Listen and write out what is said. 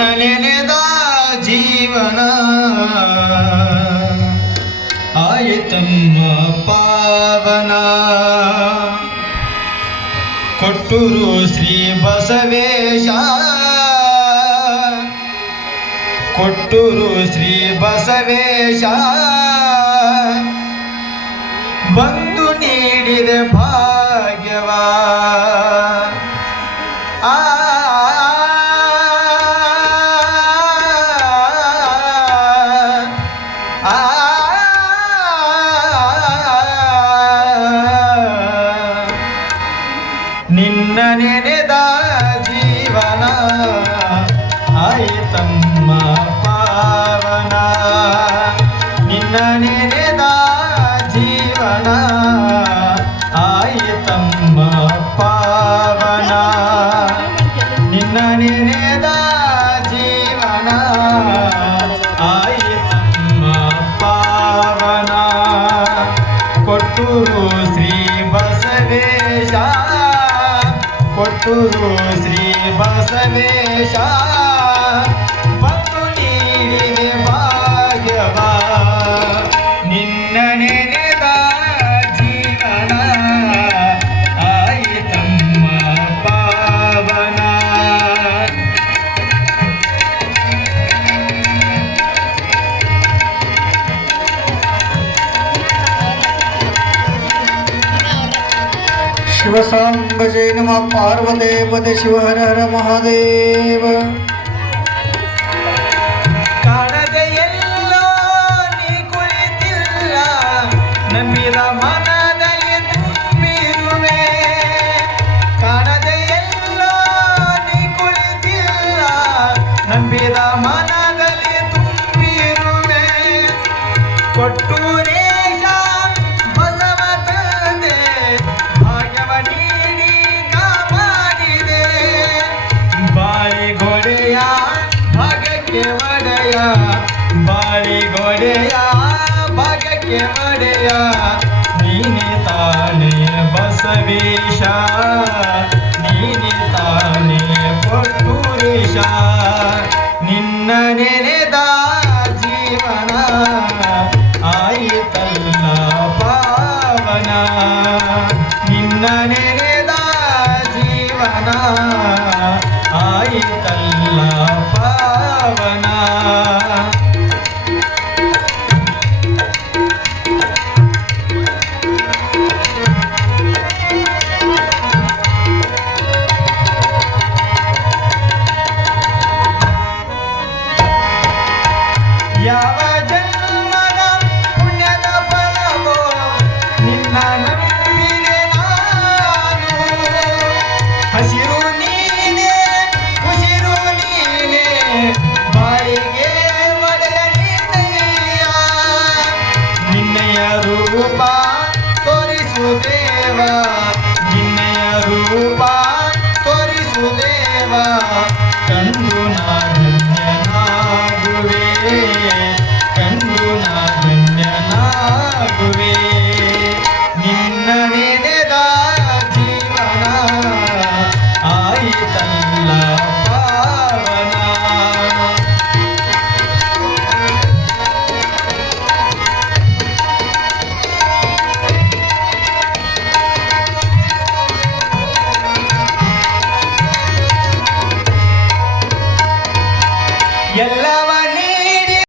ನೆನೆದ ಜೀವನ. ಆಯಿತಮ್ಮ ಪಾವನ. ಕೊಟ್ಟೂರು ಶ್ರೀ ಬಸವೇಶ. ಕೊಟ್ಟೂರು ಶ್ರೀ ಬಸವೇಶ. ಬಂದು ನೀಡಿದೆ ಭಾಗ್ಯವಾ. ನೆನೆದ ಜೀವನ ಆಯಿತಮ್ಮ ಪಾವನ ನಿನ್ನ ನೆನೆದ ಜೀವನ ಆಯಿತಮ್ಮ ಪಾವನ ನಿನ್ನ ನೆನೆದ ಜೀವನ ಆಯಿತಮ್ಮ ಪಾವನ ಕೊಟ್ಟೂರು ಶ್ರೀ ಕೊಟ್ಟೂರು ಶ್ರೀ ಬಸವೇಶ. शिवसांग जैन पार्वदेव शिव हर हर महादेव। ಭಾಗಕ್ಕೆ ಒಡೆಯ ನೀನೆ ತಾನೇ ಬಸವೇಶ Bye.